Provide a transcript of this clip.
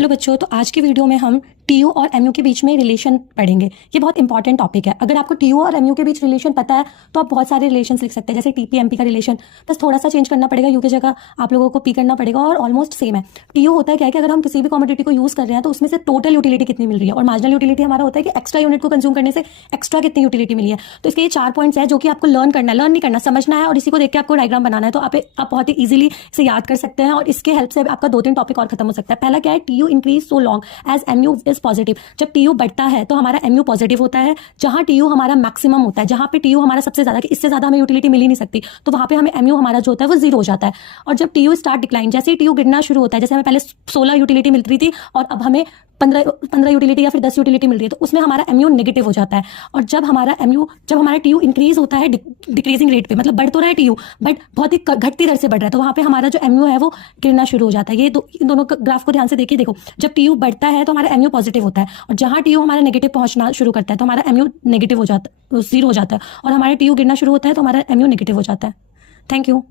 Hello बच्चों, तो आज की वीडियो में हम टीयू और एमयू के बीच में रिलेशन पढ़ेंगे। ये बहुत इंपॉर्टेंट टॉपिक है। अगर आपको टीयू और एमयू के बीच रिलेशन पता है तो आप बहुत सारे रिलेशंस लिख सकते हैं, जैसे टीपी एमपी का रिलेशन। बस थोड़ा सा चेंज करना पड़ेगा, यू की जगह आप लोगों को पी करना पड़ेगा और ऑलमोस्ट सेम है। टीयू होता है क्या है कि अगर हम किसी भी कमोडिटी को यूज कर रहे हैं तो उसमें से टोटल यूटिलिटी कितनी मिल रही है, और मार्जिनल यूटिलिटी हमारा होता है कि एक्स्ट्रा यूनिट को कंज्यूम करने से एक्स्ट्रा कितनी यूटिलिटी मिली है। तो इसके ये 4 पॉइंट्स है जो कि आपको लर्न करना है, लर्न नहीं करना, समझना है, और इसी को देख के आपको डायग्राम बनाना है। तो आप बहुत ही इजीली इसे याद कर सकते हैं और इसके हेल्प से आपका 2-3 टॉपिक और खत्म हो सकता है। पहला क्या है, TU increase so long as MU is positive. जब टीयू बढ़ता है तो हमारा एमयू पॉजिटिव होता है। जहां टीयू हमारा मैक्सिमम होता है, जहां पे टीयू हमारा सबसे ज्यादा, कि इससे ज्यादा हमें यूटिलिटी मिल ही नहीं सकती, तो वहां पे हमें एमयू हमारा जो होता है वो 0 हो जाता है। और जब टीयू स्टार्ट डिक्लाइन, जैसे ही टीयू गिरना शुरू होता है, जैसे हमें पहले 16 यूटिलिटी मिल रही थी और अब हमें 15 यूटिलिटी या फिर 10 यूटिलिटी मिल रही है, तो उसमें हमारा एमयू नेगेटिव हो जाता है। और जब हमारा टीयू इंक्रीज होता है डिक्रीजिंग रेट पे, मतलब बढ़ तो रहा है टीयू बट बहुत ही घटती दर से बढ़ रहा है, तो वहां पे हमारा जो एमयू है वो गिरना शुरू हो जाता है। ये इन दोनों ग्राफ को ध्यान से देखिए। देखो, जब टीयू बढ़ता है तो हमारा एमयू पॉजिटिव होता है, और जहां टीयू हमारा नेगेटिव पहुंचना शुरू करता है तो हमारा एमयू नेगेटिव हो जाता है, 0 हो जाता है। और हमारा टीयू गिरना शुरू होता है तो हमारा एमयू नेगेटिव हो जाता है। Thank you.